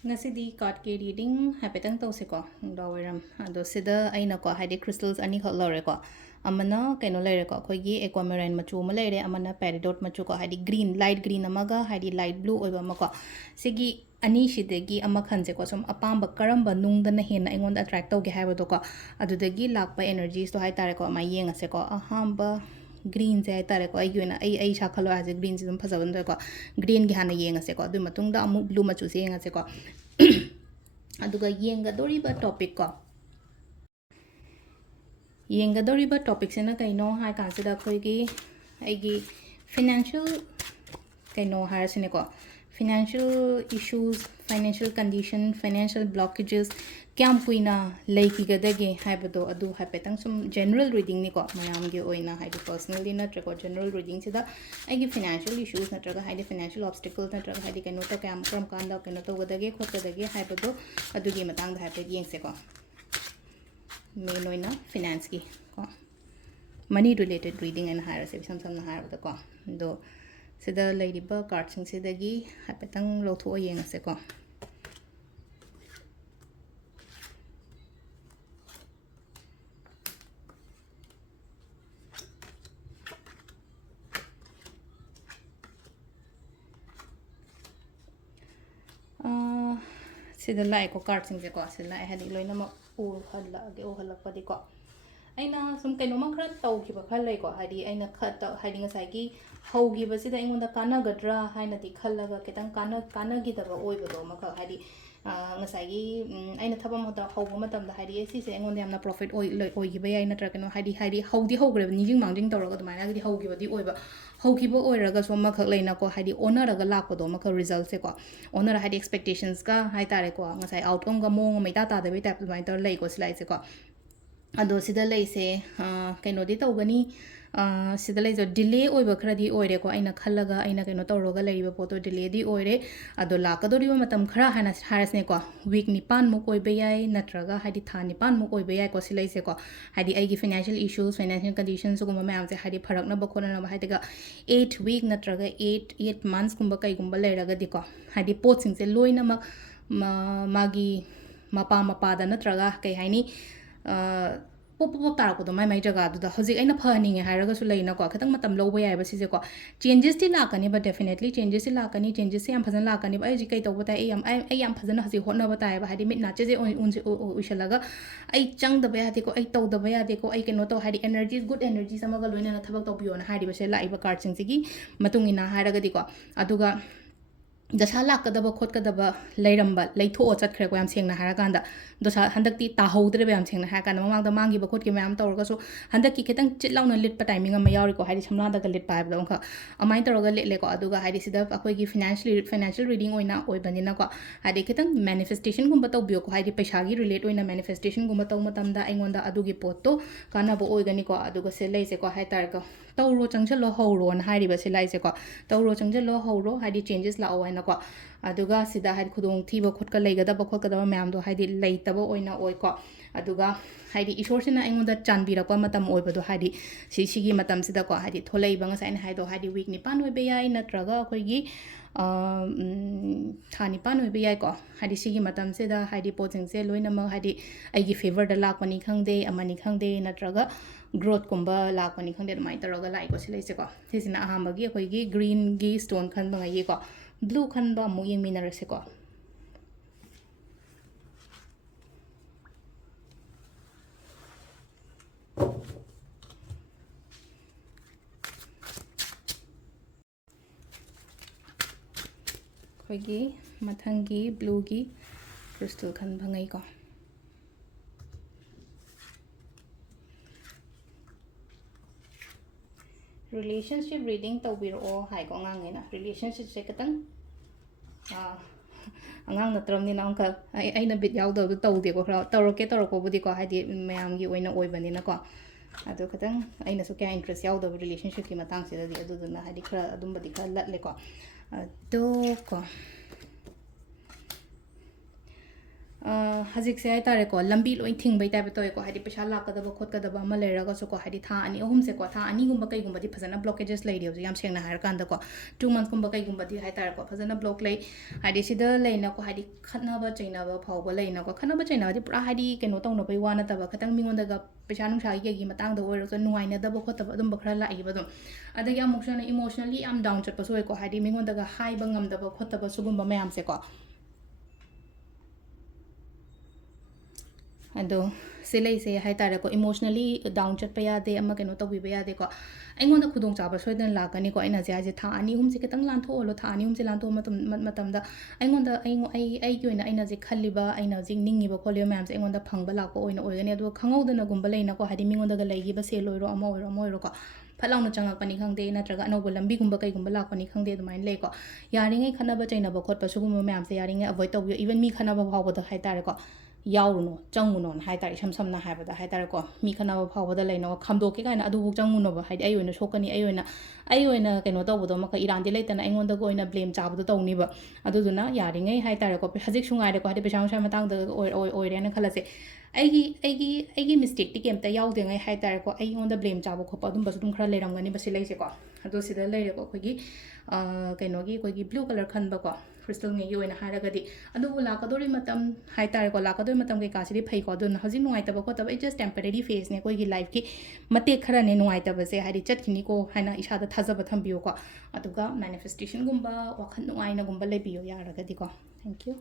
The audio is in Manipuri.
Ngasidi card ke reading haipetang tawseko dawairam ado sida aina ko haidi crystals ani khak lore ko amana kaino lere ko khoigi aquamarine machu ma lere amana peridot machu ko haidi green light green amaga haidi light blue oiba mako sigi ani shidegi ama khanse ko som apamba karamba nungdana hena ingon attract tawge haibado ko adudagi lakpa energies to hai tare ko ma yenga se ko ahamba green se hai tare ko ai shakhalo ase green se dum phasaban ko green gi hana yenga se ko adu matungda amu blue machu se yenga se ko aduga yengadoriba topic ko yengadoriba topic sena kaino hai kansida khoigi aigi financial kaino harasine ko financial issues financial condition financial blockages kyam kuina leiki gadage haibado adu haipetang sum general reading ni ko mayam gi oina haidi personally na trako general reading sida aigi financial issues na traga haidi financial obstacles na traga haidi kaino to kyam kram kanda kaino to gadage khotadage haibado adu gi matang da haipet yengse ko main oina finance ki ko money related reading and hire se sam sam na hire ko do sida ladiba card sing sidagi haipetang lotho yengase ko sida lai ko card sing se ko sila hadi loina ma u halla ge o halla padi ko aina sum kaino ma khra tau ki ba khal lai ko hadi aina khat hadi ngasai gi hau gi ba sida ingonda kana gadra haina ti khallaga ketang kana gi da ba oi ba do ma kha hadi ngasai gi aina thabam hada hau ba matam da hadi si se ingonda yamna profit oi gi ba yai na tra kano hadi hau di hau gre ni jing mang jing tawra ga mai na gi hau gi ba di oi ba hau gi ba oi ra ga so ma khak lai na ko hadi honor ga lak ko do ma kha result se ko honor hadi expectations ka hai tare ko ngasai outcome ga mong mai ta ta da be tap mai tor lai ko slai se ko ado sida laise kaino di tawgani sida laiso delay oiba khradi oire ko aina khallaga aina kaino tawroga laiba poto delay di oire ado lakadoriba matam khara hana harasne ko week ni pan mo koiba yai natraga hadi tha ni pan mo koiba yai ko silaise ko hadi aigi financial issues financial conditions gumba mayam se hadi pharakna ba khona na hadi ga 8 week natraga 8 months gumba kai gumba lairaga di ko hadi pot sing se loina magi mapa da natraga kai haini pop pop tar ko mai mai jaga du da hoji aina phani nge haira ga su leina ko khatang matam lo ba yai ba si je ko changes ti la kani ba definitely changes ti la kani changes yam phazan la kani ba ai ji kai to bata ai yam phazan haji hotna ba tai ba hadi mit na che je un je ushalaga ai chang da ba ya de ko ai to da ba ya de ko ai keno to hadi energies good energies amaga loina na thabak to biyo na hadi ba se lai ba card sing sigi matung ina haira ga di ko aduga dasa lakadaba khotkadaba leiramba leitho chatkhre ko yam sengna harakanda dosa handakti tahoutre be yam sengna harakanda mamangda mangi ba khotki mayam tawrga so handakki ketang chitlawna lit pa timing am yauri ko haidi samna daga lit pa ba onka amai tawrga le ko aduga haidi sida akoi gi financial reading oina oibanina ko haidi ketang manifestation gumba tawbiyo ko haidi paisa gi relate oina manifestation gumba taw matamda aingonda adugi potto kana bo oigani ko aduga se leise ko hai tar ko tawro changchalo hawro na hairi ba se laise ko tawro changchalo hawro haidi changes la oina ko aduga sida haidi khudong thiba khotka leigada ba khotka da mayam do haidi leitaba oina oi ko aduga haidi ishor sina aingonda chanbira ko matam oiba do haidi sigi matam sida ko haidi tholei ba ngasai na haido haidi week ni pan oi be yai natraga khoi gi thani pan oi be yai ko haidi sigi matam sida haidi poching se loina ma haidi aigi favor da lak pani khangde amani khangde natraga growth kumba lakpani khangde mai taraga lai ko silai se ko sisina ahamba gi khoi gi green gi stone khan ba ngai ko blue khan ba mu yeng minare se ko khoi gi mathang gi blue gi crystal khan ba ngai ko relationship reading tawbiro hai ko ngang na relationship se katang angang natram ni na onka ai na bit yaw do tawde ko tawroke tawroko budi ko haidi mayam gi oina oibani na ko ado katang ai na so kya interest yaw do relationship ki matang se di adu na haidi khara adum badi khara lat le ko ado ko ꯍꯧꯖꯤꯛꯁꯦ ꯍꯥꯏꯇꯥꯔꯦꯀꯣ ꯂꯝꯕꯤ ꯂꯣꯏ ꯊꯤꯡꯕꯩ ꯇꯥꯏꯞꯇ ꯇꯧꯋꯦꯀꯣ ꯍꯥꯏꯗꯤ ꯄꯩꯁꯥ ꯂꯥꯛꯀꯗꯕ ꯈꯣꯠꯀꯗꯕ ꯑꯃ ꯂꯩꯔꯒꯁꯨꯀꯣ ꯍꯥꯏꯗꯤ ꯊꯥ ꯑꯅꯤ ꯑꯍꯨꯝꯁꯦꯀꯣ ꯊꯥ ꯑꯅꯤꯒꯨꯝꯕ ꯀꯩꯒꯨꯝꯕꯗꯤ ꯐꯖꯅ ꯕ꯭ꯂꯣꯀꯦꯖꯦꯁ ꯂꯩꯔꯤ ꯍꯧꯖꯤꯛ ꯌꯥꯝ ꯁꯦꯡꯅ ꯍꯥꯏꯔꯀꯥꯟꯗꯀꯣ 2 monthsꯀꯨꯝꯕ ꯀꯩꯒꯨꯝꯕꯗꯤ ꯍꯥꯏꯇꯥꯔꯦꯀꯣ ꯐꯖꯅ ꯕ꯭ꯂꯣꯛ ꯂꯩ ꯍꯥꯏꯗꯤ ꯁꯤꯗ ꯂꯩꯅꯀꯣ ꯍꯥꯏꯗꯤ ꯈꯠꯅꯕ ꯆꯩꯅꯕ ꯐꯥꯎꯕ ꯂꯩꯅꯀꯣ ꯈꯠꯅꯕ ꯆꯩꯅꯕꯗꯤ ꯄꯨꯔꯥ ꯍꯥꯏꯗꯤ ꯀꯩꯅꯣ ꯇꯧꯅꯕꯩ ꯋꯥ ꯅꯠꯇꯕ ꯈꯤꯇꯪ ꯃꯤꯉꯣꯟꯗꯒ ꯄꯩꯁꯥ ꯅꯨꯡꯁꯥꯒꯤ ꯀꯩꯒꯤ ꯃꯇꯥꯡꯗ ꯑꯣꯏꯔꯒ ꯅꯨꯡꯉꯥꯏꯅꯗꯕ ꯈꯣꯠꯇꯕ ꯑꯗꯨꯝꯕ ꯈꯔ ꯂꯥꯛꯏꯕ ꯑꯗꯨꯝ ꯑꯗꯒꯤ ꯑꯃꯨꯛꯁꯨ ꯏꯃꯣꯁꯅꯦꯜꯂꯤ ꯌꯥꯝ ꯗꯥꯎꯟ ꯆꯠꯄꯁꯨ ꯑꯣꯏꯀꯣ ꯍꯥꯏꯗꯤ ꯃꯤꯉꯣꯟꯗꯒ ꯍꯥꯏꯕ ꯉꯝꯗꯕ ꯈꯣꯠꯇꯕ ꯁꯤꯒꯨꯝꯕ ꯃꯌꯥꯝꯁꯦꯀꯣ ꯑꯗꯣ ꯁꯤ ꯂꯩꯁꯦ ꯍꯥꯏꯇꯥꯔꯦꯀꯣ ꯏꯃꯣꯁꯅꯦꯜꯂꯤ ꯗꯥꯎꯟ ꯆꯠꯄ ꯌꯥꯗꯦ ꯑꯃ ꯀꯩꯅꯣ ꯇꯧꯕꯤꯕ ꯌꯥꯗꯦꯀꯣ ꯑꯩꯉꯣꯟꯗ ꯈꯨꯗꯣꯡꯆꯥꯕ ꯁꯣꯏꯗꯅ ꯂꯥꯛꯀꯅꯤꯀꯣ ꯑꯩꯅ ꯍꯥꯏꯁꯦ ꯊꯥ ꯑꯅꯤ ꯑꯍꯨꯝꯁꯦ ꯈꯤꯇꯪ ꯂꯥꯟꯊꯣꯛꯍꯜꯂꯣ ꯊꯥ ꯑꯅꯤ ꯑꯍꯨꯝꯁꯦ ꯂꯥꯟꯊꯣꯛꯑ ꯃꯇꯝꯗ ꯑꯩꯉꯣꯟꯗ ꯑꯩꯒꯤ ꯑꯣꯏꯅ ꯑꯩꯅ ꯍꯧꯖꯤꯛ ꯈꯜꯂꯤꯕ ꯑꯩꯅ ꯍꯧꯖꯤꯛ ꯅꯤꯡꯉꯤꯕ ꯈꯣꯠꯂꯤꯕ ꯃꯌꯥꯝꯁꯦ ꯑꯩꯉꯣꯟꯗ ꯐꯪꯕ ꯂꯥꯛꯄ ꯑꯣꯏꯅ ꯑꯣꯏꯒꯅꯤ ꯑꯗꯨꯒ ꯈꯪꯍꯧꯗꯅꯒꯨꯝꯕ ꯂꯩꯅꯀꯣ ꯍꯥꯏꯗꯤ ꯃꯤꯉꯣꯟꯗꯒ ꯂꯩꯈꯤꯕ ꯁꯦꯜ ꯑꯣꯏꯔꯣ ꯑꯃ ꯑꯣꯏꯔꯣꯀꯣ ꯐꯠ ꯂꯥꯎꯅ ꯆꯪꯉꯛꯄꯅꯤ ꯈꯪꯗꯦ ꯅꯠꯇ꯭ꯔꯒ ꯑꯅꯧꯕ ꯂꯝꯕꯤꯒꯨꯝꯕ ꯀꯩꯒꯨꯝꯕ ꯂꯥꯛꯄꯅꯤ ꯈꯪꯗꯦ ꯑꯗꯨꯃꯥꯏꯅ ꯂꯩꯀꯣ ꯌꯥꯔꯤꯉꯩ ꯈꯠꯅꯕ ꯆꯩꯅꯕ ꯈꯣꯠꯄ ꯁꯤꯒꯨꯝꯕ ꯃꯌꯥꯝꯁꯦ ꯌꯥꯔꯤꯉꯩ ꯑꯦꯚꯣꯏꯗ ꯇꯧꯕꯤꯌꯨ ꯏꯚꯟ ꯃꯤ ꯈꯠꯅꯕ ꯐꯥꯎꯕꯗ ꯍꯥꯏꯇꯥꯔꯦꯀꯣ ꯌꯥꯎꯔꯨꯅꯣ ꯆꯪꯉꯨꯅꯣꯅ ꯍꯥꯏꯇꯥꯔꯦ ꯏꯁꯝ ꯁꯝꯅ ꯍꯥꯏꯕꯗ ꯍꯥꯏꯇꯥꯔꯦꯀꯣ ꯃꯤ ꯈꯠꯅꯕ ꯐꯥꯎꯕꯗ ꯂꯩꯅꯕ ꯈꯥꯝꯗꯣꯛꯀꯦ ꯀꯥꯏꯅ ꯑꯗꯨꯐꯥꯎ ꯆꯪꯉꯨꯅꯣꯕ ꯍꯥꯏꯗꯤ ꯑꯩ ꯑꯣꯏꯅ ꯁꯣꯛꯀꯅꯤ ꯑꯩ ꯑꯣꯏꯅ ꯀꯩꯅꯣ ꯇꯧꯕꯗꯣ ꯃꯈꯩ ꯏꯔꯥꯟꯗꯤ ꯂꯩꯇꯅ ꯑꯩꯉꯣꯟꯗꯒ ꯑꯣꯏꯅ ꯕ꯭ꯂꯦꯝ ꯆꯥꯕꯗꯣ ꯇꯧꯅꯤꯕ ꯑꯗꯨꯗꯨꯅ ꯌꯥꯔꯤꯉꯩ ꯍꯥꯏꯇꯥꯔꯦꯀꯣ ꯍꯧꯖꯤꯛꯁꯨ ꯉꯥꯏꯔꯦꯀꯣ ꯍꯥꯏꯗꯤ ꯄꯩꯁꯥ ꯅꯨꯡꯁꯥ ꯃꯇꯥꯡꯗ ꯑꯣꯏꯔꯦꯅ ꯈꯜꯂꯁꯦ ꯑꯩꯒꯤ ꯃꯤꯁꯇꯦꯛꯇꯤ ꯀꯩꯝꯇ ꯌꯥꯎꯗꯦꯉꯩ ꯍꯥꯏꯇꯥꯔꯦꯀꯣ ꯑꯩꯉꯣꯟꯗ ꯕ꯭ꯂꯦꯝ ꯆꯥꯕ ꯈꯣꯠꯄ ꯑꯗꯨꯝꯕꯁꯨ ꯑꯗꯨꯝ ꯈꯔ ꯂꯩꯔꯝꯒꯅꯤꯕ ꯁꯤ ꯂꯩꯁꯦꯀꯣ ꯑꯗꯣ ꯁꯤꯗ ꯂꯩꯔꯦꯀꯣ ꯑꯩꯈꯣꯏꯒꯤ ꯀꯩꯅꯣꯒꯤ ꯑꯩꯈꯣꯏꯒꯤ ꯕ꯭ꯂꯨ ꯀꯂꯔ ꯈꯟꯕꯀꯣ ꯈ꯭ꯔꯤꯁꯇꯜꯉꯩꯒꯤ ꯑꯣꯏꯅ ꯍꯥꯏꯔꯒꯗꯤ ꯑꯗꯨꯕꯨ ꯂꯥꯛꯀꯗꯧꯔꯤ ꯃꯇꯝ ꯍꯥꯏꯇꯥꯔꯦꯀꯣ ꯂꯥꯛꯀꯗꯧꯔꯤ ꯃꯇꯝ ꯀꯩꯀꯥꯁꯤꯗꯤ ꯐꯩꯀꯣ ꯑꯗꯨꯅ ꯍꯧꯖꯤꯛ ꯅꯨꯡꯉꯥꯏꯇꯕ ꯈꯣꯠꯇꯕ ꯑꯩ ꯖꯁ ꯇꯦꯝꯄꯔꯦꯔꯤ ꯐꯦꯁꯅꯦ ꯑꯩꯈꯣꯏꯒꯤ ꯂꯥꯏꯐꯀꯤ ꯃꯇꯦꯛ ꯈꯔꯅꯦ ꯅꯨꯡꯉꯥꯏꯇꯕꯁꯦ ꯍꯥꯏꯗꯤ ꯆꯠꯈꯤꯅꯤꯀꯣ ꯍꯥꯏꯅ ꯏꯁꯥꯗ ꯊꯥꯖꯕ ꯊꯝꯕꯤꯌꯨꯀꯣ ꯑꯗꯨꯒ ꯃꯦꯅꯤꯐꯦꯁꯇꯦꯁꯟꯒꯨꯝꯕ ꯋꯥꯈꯜ ꯅꯨꯡꯉꯥꯏꯅꯒꯨꯝꯕ ꯂꯩꯕꯤꯌꯣ ꯌꯥꯔꯒꯗꯤꯀꯣ ꯊꯦꯡꯛ ꯌꯨ